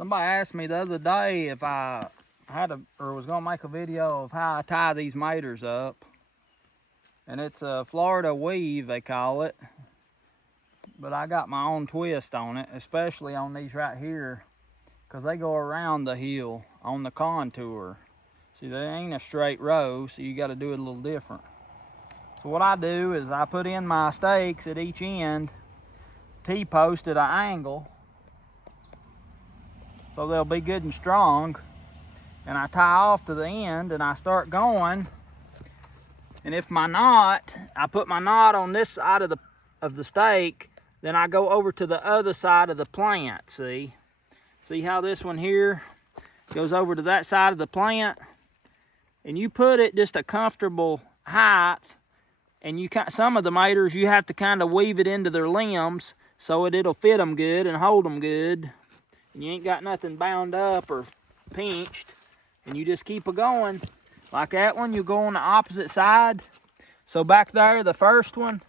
Somebody asked me the other day if I was gonna make a video of how I tie these maters up. And it's a Florida weave, they call it. But I got my own twist on it, especially on these right here, because they go around the heel on the contour. See, they ain't a straight row, so you gotta do it a little different. So what I do is I put in my stakes at each end, T-post at an angle, so they'll be good and strong. And I tie off to the end and I start going. And if my knot, I put my knot on this side of the stake, then I go over to the other side of the plant, see? See how this one here goes over to that side of the plant? And you put it just a comfortable height, and some of the maters, you have to kind of weave it into their limbs so it'll fit them good and hold them good. And you ain't got nothing bound up or pinched, and you just keep it going. Like that one, you go on the opposite side. So back there, the first one,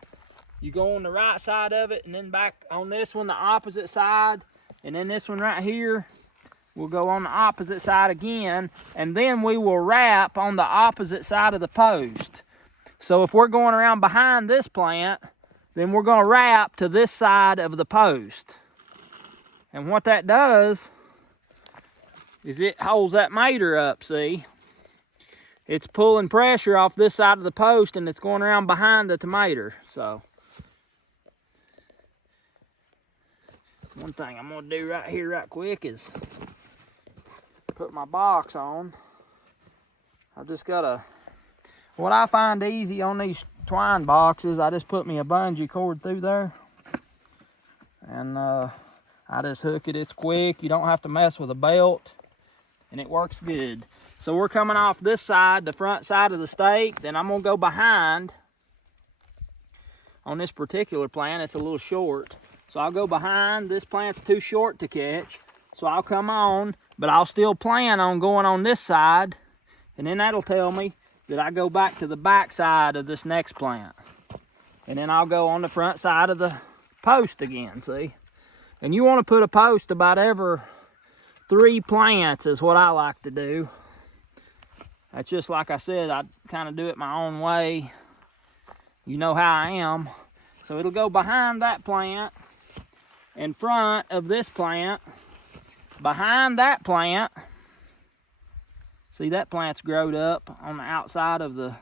you go on the right side of it, and then back on this one, the opposite side. And then this one right here, we'll go on the opposite side again, and then we will wrap on the opposite side of the post. So if we're going around behind this plant, then we're gonna wrap to this side of the post. And what that does is it holds that mater up, see? It's pulling pressure off this side of the post, and it's going around behind the tomato. So one thing I'm gonna do right here right quick is put my box on. I just gotta, what I find easy on these twine boxes, I just put me a bungee cord through there, and I just hook it. It's quick. You don't have to mess with a belt, and it works good. So we're coming off this side, the front side of the stake. Then I'm gonna go behind. On this particular plant, it's a little short. So I'll go behind. This plant's too short to catch. So I'll come on, but I'll still plan on going on this side. And then that'll tell me that I go back to the back side of this next plant. And then I'll go on the front side of the post again, see? And you want to put a post about every 3 plants is what I like to do. That's just like I said, I kind of do it my own way. You know how I am. So it'll go behind that plant, in front of this plant, behind that plant. See, that plant's growed up on the outside of the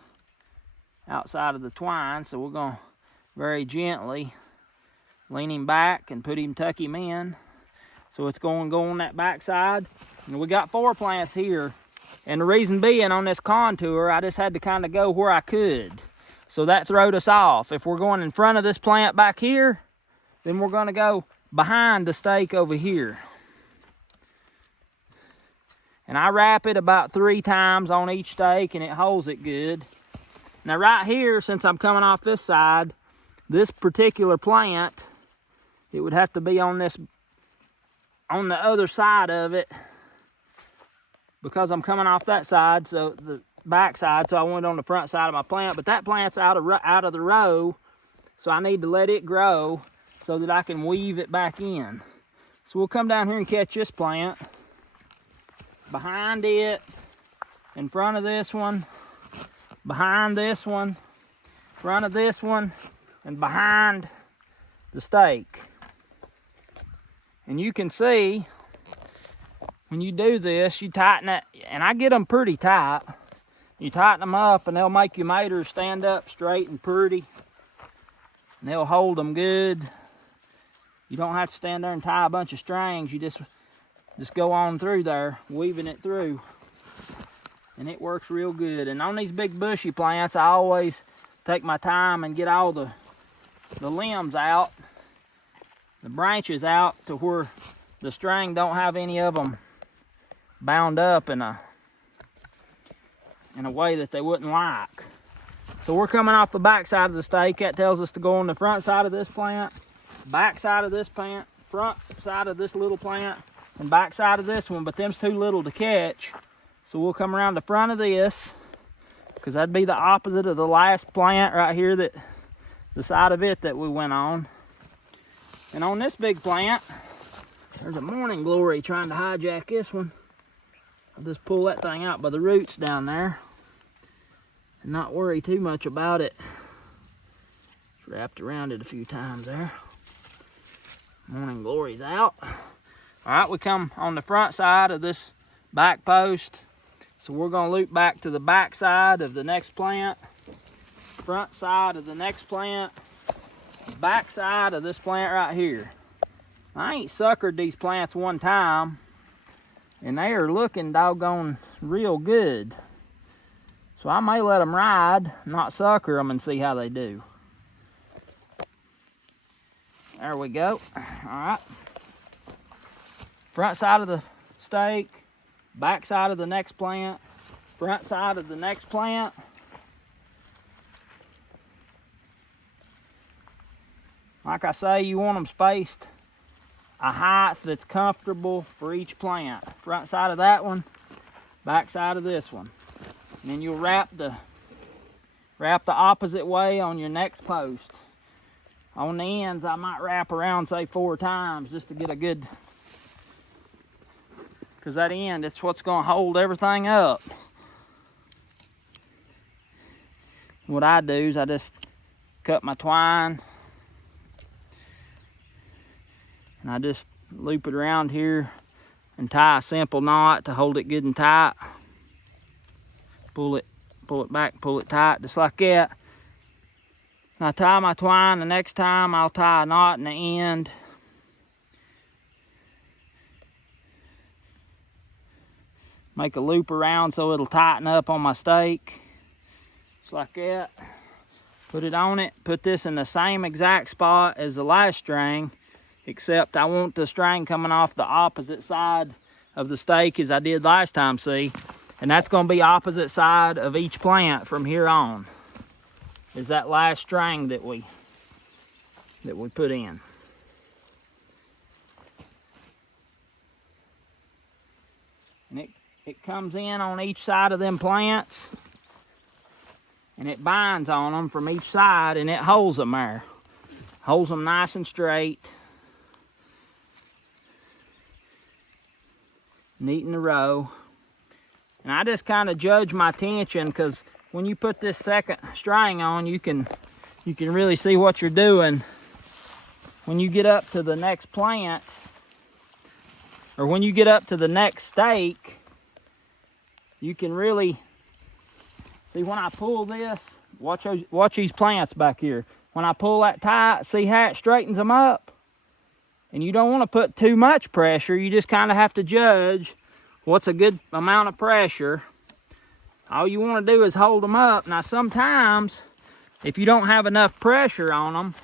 twine, so we're gonna very gently lean him back and tuck him in. So it's going to go on that back side. And we got 4 plants here. And the reason being, on this contour, I just had to kind of go where I could. So that throwed us off. If we're going in front of this plant back here, then we're going to go behind the stake over here. And I wrap it about 3 times on each stake, and it holds it good. Now right here, since I'm coming off this side, this particular plant, it would have to be on the other side of it, because I'm coming off that side, so the back side, so I went on the front side of my plant. But that plant's out of the row, so I need to let it grow so that I can weave it back in. So we'll come down here and catch this plant, behind it, in front of this one, behind this one, front of this one, and behind the stake. And you can see, when you do this, you tighten it, and I get them pretty tight. You tighten them up, and they'll make your maters stand up straight and pretty. And they'll hold them good. You don't have to stand there and tie a bunch of strings. You just go on through there, weaving it through. And it works real good. And on these big bushy plants, I always take my time and get all the limbs out, the branches out, to where the string don't have any of them bound up in a way that they wouldn't like. So we're coming off the back side of the stake. That tells us to go on the front side of this plant, back side of this plant, front side of this little plant, and back side of this one. But them's too little to catch. So we'll come around the front of this, because that'd be the opposite of the last plant right here, that the side of it that we went on. And on this big plant, There's a morning glory trying to hijack this one. I'll just pull that thing out by the roots down there and not worry too much about it. Wrapped around it a few times there. Morning glory's out. All right, we come on the front side of this back post. So we're gonna loop back to the back side of the next plant, front side of the next plant, back side of this plant right here. I ain't suckered these plants one time, and they are looking doggone real good. So I may let them ride, not sucker them, and see how they do. There we go. All right. Front side of the stake, back side of the next plant, front side of the next plant. Like I say, you want them spaced a height that's comfortable for each plant. Front side of that one, back side of this one. And then you'll wrap the opposite way on your next post. On the ends, I might wrap around, say 4 times just to get a good, because that end, it's what's going to hold everything up. What I do is I just cut my twine and I just loop it around here and tie a simple knot to hold it good and tight. Pull it back, pull it tight, just like that. And I tie my twine. The next time I'll tie a knot in the end. Make a loop around so it'll tighten up on my stake. Just like that. Put it on it. Put this in the same exact spot as the last string, except I want the string coming off the opposite side of the stake as I did last time, see? And that's going to be opposite side of each plant from here on. Is that last string that we put in. And it comes in on each side of them plants, and it binds on them from each side, and it holds them there. Holds them nice and straight. Neat in a row. And I just kind of judge my tension, because when you put this second string on, you can really see what you're doing. When you get up to the next plant, or when you get up to the next stake, you can really see when I pull this. Watch these plants back here. When I pull that tight, see how it straightens them up? And you don't want to put too much pressure. You just kind of have to judge what's a good amount of pressure. All you want to do is hold them up. Now sometimes, if you don't have enough pressure on them,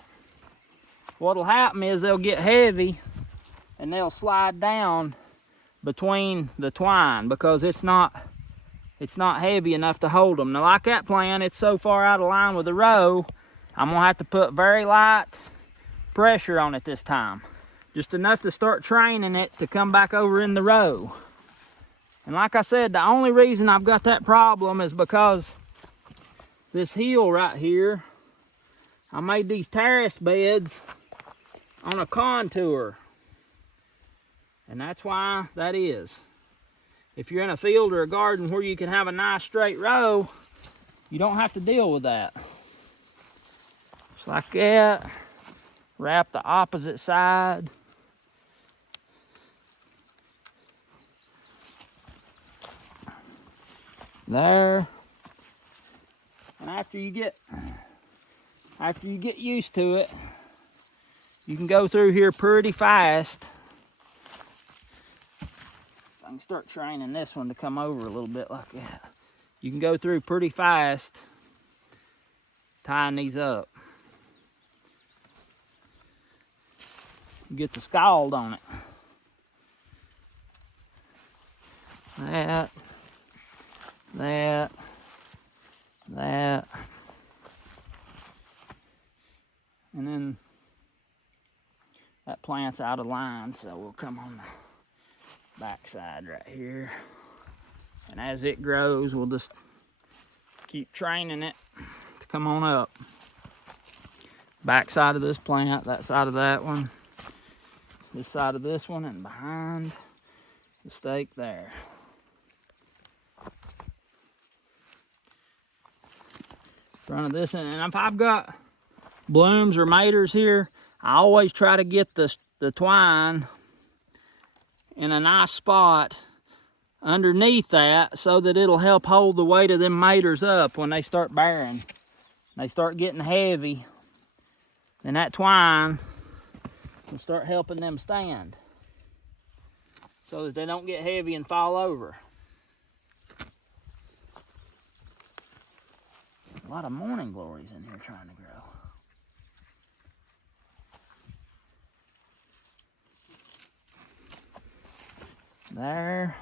what'll happen is they'll get heavy and they'll slide down between the twine because it's not heavy enough to hold them. Now like that plant, it's so far out of line with the row, I'm gonna have to put very light pressure on it this time. Just enough to start training it to come back over in the row. And like I said, the only reason I've got that problem is because this hill right here, I made these terrace beds on a contour. And that's why that is. If you're in a field or a garden where you can have a nice straight row, you don't have to deal with that. Just like that. Wrap the opposite side. There. And after you get used to it, you can go through here pretty fast. I can start training this one to come over a little bit like that. You can go through pretty fast tying these up. Get the scald on it. That. And then that plant's out of line, so we'll come on the back side right here. And as it grows, we'll just keep training it to come on up. Back side of this plant, that side of that one. this side of this one and behind the stake there. Front of this, and if I've got blooms or maters here, I always try to get the twine in a nice spot underneath that so that it'll help hold the weight of them maters up when they start bearing. They start getting heavy, and that twine will start helping them stand so that they don't get heavy and fall over. A lot of morning glories in here trying to grow. There.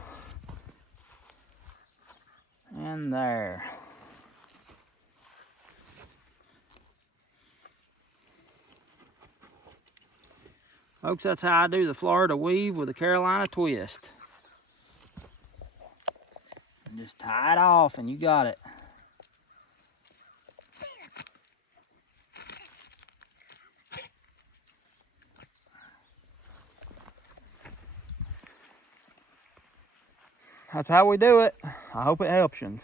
And there. Folks, that's how I do the Florida weave with a Carolina twist. And just tie it off and you got it. That's how we do it. I hope it helps you.